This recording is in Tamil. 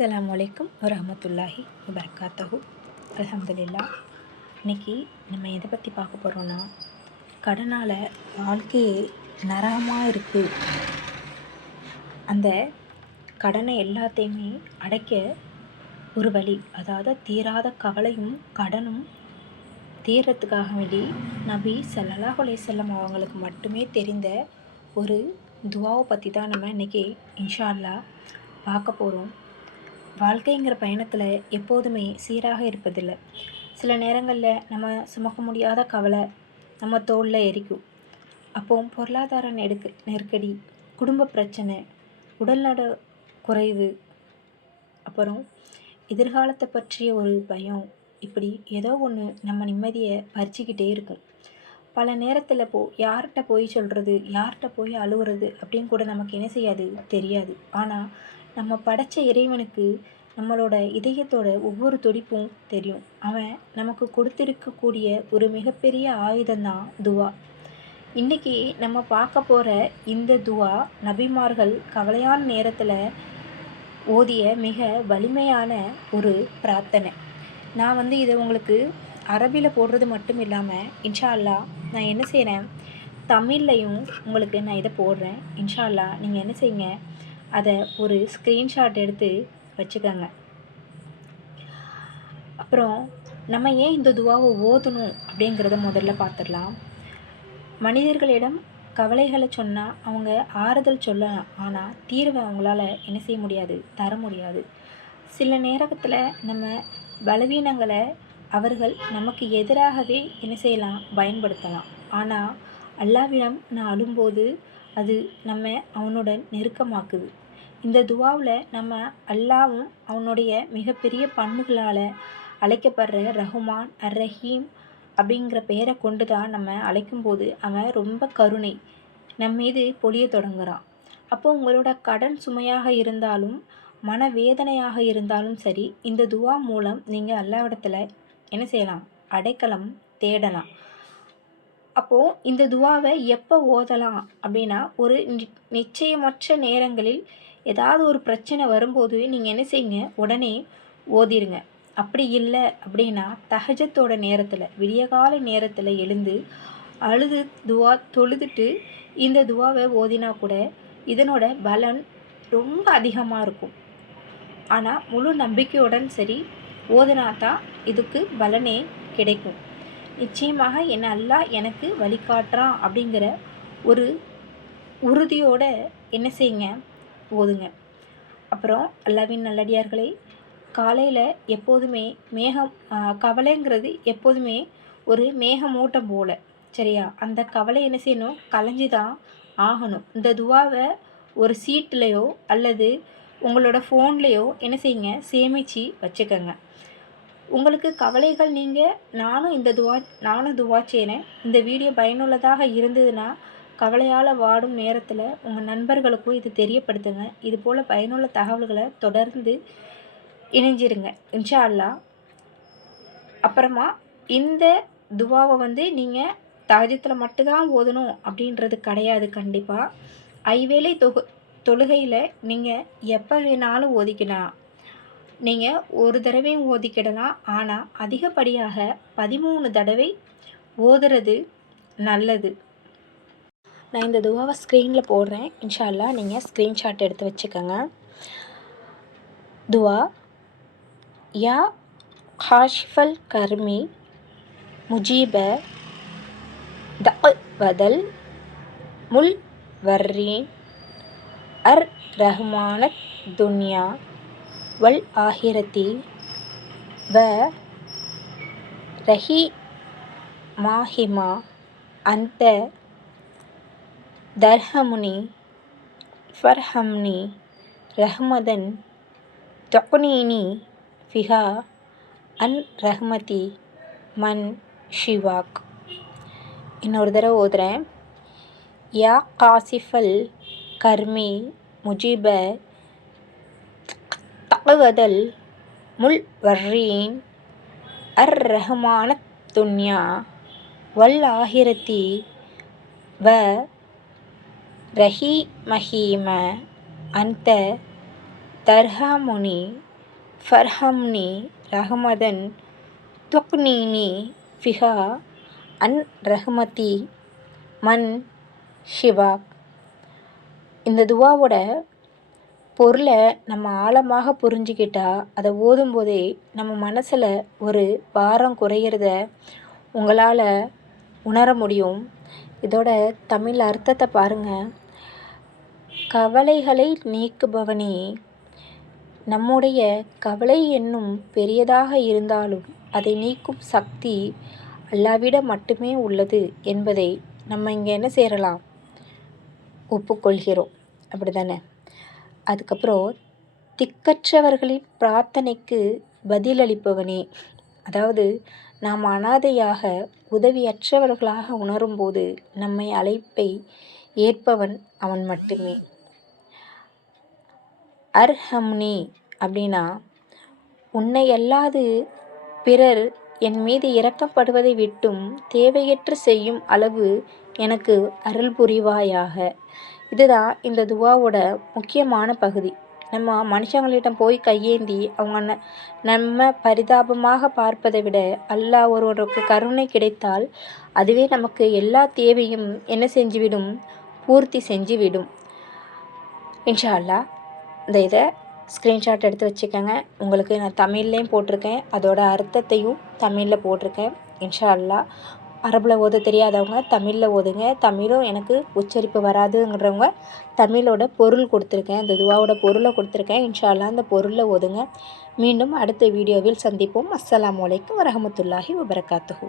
அஸ்ஸலாமு அலைக்கும் வரஹ்மத்துல்லாஹி வபரகாத்துஹு. அல்ஹம்துலில்லாஹ். இன்றைக்கி நம்ம எதை பற்றி பார்க்க போகிறோன்னா, கடனால் வாழ்க்கையே நரகமாக இருக்குது. அந்த கடனை எல்லாத்தையுமே அடைக்க ஒரு வழி, அதாவது தீராத கவலையும் கடனும் தீர்றதுக்காக வேண்டி நபி ஸல்லல்லாஹு அலைஹி வஸல்லம் அவங்களுக்கு மட்டுமே தெரிந்த ஒரு துவாவை பற்றி தான் நம்ம இன்றைக்கி இன்ஷா அல்லாஹ் பார்க்க போகிறோம். வாழ்க்கைங்கிற பயணத்தில் எப்போதுமே சீராக இருப்பதில்லை. சில நேரங்களில் நம்ம சுமக்க முடியாத கவலை நம்ம தோளில் எரிக்கும். அப்போது பொருளாதார நெருக்கடி, குடும்ப பிரச்சனை, உடல்நல குறைவு, அப்புறம் எதிர்காலத்தை பற்றிய ஒரு பயம், இப்படி ஏதோ ஒன்று நம்ம நிம்மதியை பறிச்சுக்கிட்டே இருக்கும். பல நேரத்தில் யார்கிட்ட போய் சொல்கிறது, யார்கிட்ட போய் அழுகுறது அப்படின்னு கூட நமக்கு என்ன செய்யாது, தெரியாது. ஆனால் நம்ம படைத்த இறைவனுக்கு நம்மளோட இதயத்தோட ஒவ்வொரு துடிப்பும் தெரியும். அவன் நமக்கு கொடுத்திருக்கக்கூடிய ஒரு மிகப்பெரிய ஆயுதம்தான் துவா. இன்றைக்கி நம்ம பார்க்க போகிற இந்த துவா நபிமார்கள் கவலையான நேரத்தில் ஓதிய மிக வலிமையான ஒரு பிரார்த்தனை. நான் இதை உங்களுக்கு அரபியில் போடுறது மட்டும் இல்லாமல் இன்ஷா அல்லாஹ் நான் என்ன செய்கிறேன், தமிழ்லையும் உங்களுக்கு நான் இதை போடுறேன். இன்ஷா அல்லாஹ் நீங்கள் என்ன செய்யுங்க, அதை ஒரு ஸ்க்ரீன்ஷாட் எடுத்து வச்சுக்கோங்க. அப்புறம் நம்ம ஏன் இந்த துவாவை ஓதணும் அப்படிங்கிறத முதல்ல பார்த்துடலாம். மனிதர்களிடம் கவலைகளை சொன்னால் அவங்க ஆறுதல் சொல்லலாம், ஆனால் தீர்வை அவங்களால என்ன செய்ய முடியாது, தர முடியாது. சில நேரத்தில் நம்ம பலவீனங்களை அவர்கள் நமக்கு எதிராகவே என்ன செய்யலாம், பயன்படுத்தலாம். ஆனால் அல்லாஹ்விடம் நான் அழும்போது அது நம்ம அவனுடன் நெருக்கமாக்குது. இந்த துவாவில் நம்ம அல்லாவும் அவனுடைய மிகப்பெரிய பண்புகளால் அழைக்கப்படுற ரஹ்மான் அர் ரஹீம் அப்படிங்கிற பெயரை கொண்டு தான் நம்ம அழைக்கும்போது அவன் ரொம்ப கருணை நம் மீது பொழிய தொடங்குறான். அப்போது உங்களோட கடன் சுமையாக இருந்தாலும் மனவேதனையாக இருந்தாலும் சரி, இந்த துவா மூலம் நீங்கள் அல்லாஹ்விடத்தில் என்ன செய்யலாம், அடைக்கலம் தேடலாம். அப்போது இந்த துவாவை எப்போ ஓதலாம் அப்படின்னா, ஒரு நிச்சயமற்ற நேரங்களில் ஏதாவது ஒரு பிரச்சனை வரும்போது நீங்கள் என்ன செய்யுங்க, உடனே ஓதிருங்க. அப்படி இல்லை அப்படின்னா தஹஜத்தோட நேரத்தில், விடியகால நேரத்தில் எழுந்து அழுது துவா தொழுதுட்டு இந்த துவாவை ஓதினா கூட இதனோட பலன் ரொம்ப அதிகமாக இருக்கும். ஆனால் முழு நம்பிக்கையுடன் சரி ஓதினா தான் இதுக்கு பலனே கிடைக்கும். நிச்சயமாக என்ன அல்லாஹ் எனக்கு வழிகாட்டுறான் அப்படிங்கிற ஒரு உறுதியோடு என்ன செய்யுங்க, ஓதுங்க. அப்புறம் அல்லாஹ்வின் நல்லடியார்களே, காலையில் எப்போதுமே கவலைங்கிறது எப்போதுமே ஒரு மேகமூட்டம் போல், சரியா? அந்த கவலை என்ன செய்யணும், கலைஞ்சி தான் ஆகணும். இந்த துவாவை ஒரு சீட்லேயோ அல்லது உங்களோட ஃபோன்லேயோ என்ன செய்யுங்க, சேமித்து வச்சுக்கோங்க. உங்களுக்கு கவலைகள் நானும் துவா செய்கிறேன். இந்த வீடியோ பயனுள்ளதாக இருந்ததுன்னா கவலையால் வாடும் நேரத்தில் உங்கள் நண்பர்களுக்கும் இது தெரியப்படுத்துங்க. இது போல் பயனுள்ள தகவல்களை தொடர்ந்து இணைஞ்சிருங்க இன்ஷா அல்லாஹ். அப்புறமா இந்த துவாவை நீங்கள் தஹஜ்ஜுதில் மட்டும்தான் ஓதணும் அப்படின்றது கிடையாது. கண்டிப்பாக ஐவேளை தொழுகையில் நீங்கள் எப்போ வேணாலும் ஓதிக்கலாம். நீங்கள் ஒரு தடவையும் ஓதிக்கிடலாம். ஆனால் அதிகப்படியாக 13 தடவை ஓதுறது நல்லது. நான் இந்த துவாவை ஸ்க்ரீனில் போடுறேன். இன்ஷா அல்லாஹ் நீங்கள் ஸ்க்ரீன்ஷாட் எடுத்து வச்சுக்கோங்க. துவா: யா காஷிஃபல் கர்மி முஜீப தஅவதல் முல்வர்ரீன் அர் ரஹ்மானத் துன்யா வல் ஆஹிரத்தி வ ரஹீமாஹிமா அந்த தர்ஹமுனி ஃபர்ஹம்னி ரஹ்மதன் தக்னீனி ஃபிஹா அன் ரஹ்மதி மன் ஷிவாக். இன்னொரு தடவை ஓதுறேன். யா காசிஃபல் கர்மி முஜீப தஅவதல் முல்வர்ரீன் அர் ரஹ்மானத் துன்யா வல் ஆஹிரத்தி வ ரஹீமஹீம அந்த தர்ஹமுனி ஃபர்ஹம்னி ரஹமதன் துக்னீனி ஃபிஹா அன் ரஹ்மதி மன் ஷிவாக். இந்த துவாவோட பொருளை நம்ம ஆழமாக புரிஞ்சுக்கிட்டா அதை ஓதும்போதே நம்ம மனசில் ஒரு பாரம் குறையிறத உங்களால் உணர முடியும். இதோட தமிழ் அர்த்தத்தை பாருங்கள். கவலைகளை நீக்குபவனே, நம்முடைய கவலை என்னும் பெரியதாக இருந்தாலும் அதை நீக்கும் சக்தி அல்லாவிடம் மட்டுமே உள்ளது என்பதை நம்ம இங்கே என்ன செய்யலாம், ஒப்புக்கொள்கிறோம். அப்படி தானே? அதுக்கப்புறம் திக்கற்றவர்களின் பிரார்த்தனைக்கு பதிலளிப்பவனே, அதாவது நாம் அனாதையாக உதவியற்றவர்களாக உணரும்போது நம்மை அழைப்பை ஏற்பவன் அவன் மட்டுமே. அர்ஹம்னி அப்படின்னா, உன்னை அல்லாது பிறர் என் மீது இரக்கப்படுவதை விட்டும் தேவையற்று செய்யும் அளவு எனக்கு அருள் புரிவாயாக. இதுதான் இந்த துவாவோட முக்கியமான பகுதி. நம்ம மனுஷங்களிடம் போய் கையேந்தி அவங்க நம்ம பரிதாபமாக பார்ப்பதை விட அல்லாஹ் ஒருவருக்கு கருணை கிடைத்தால் அதுவே நமக்கு எல்லா தேவையும் என்ன செஞ்சுவிடும், பூர்த்தி செஞ்சுவிடும். இன்ஷா அல்லாஹ் இதை ஸ்க்ரீன்ஷாட் எடுத்து வச்சுக்கோங்க. உங்களுக்கு நான் தமிழ்லேயும் போட்டிருக்கேன், அதோட அர்த்தத்தையும் தமிழில் போட்டிருக்கேன். இன்ஷா அல்லாஹ் அரபில் ஓத தெரியாதவங்க தமிழில் ஓதுங்க. தமிழும் எனக்கு உச்சரிப்பு வராதுங்கிறவங்க தமிழோட பொருள் கொடுத்துருக்கேன், அந்த துவாவோட பொருளை கொடுத்துருக்கேன். இன்ஷா அல்லாஹ் அந்த பொருளை ஓதுங்க. மீண்டும் அடுத்த வீடியோவில் சந்திப்போம். அஸ்ஸலாமு அலைக்கும் வரஹ்மத்துல்லாஹி வபரகாத்துஹு.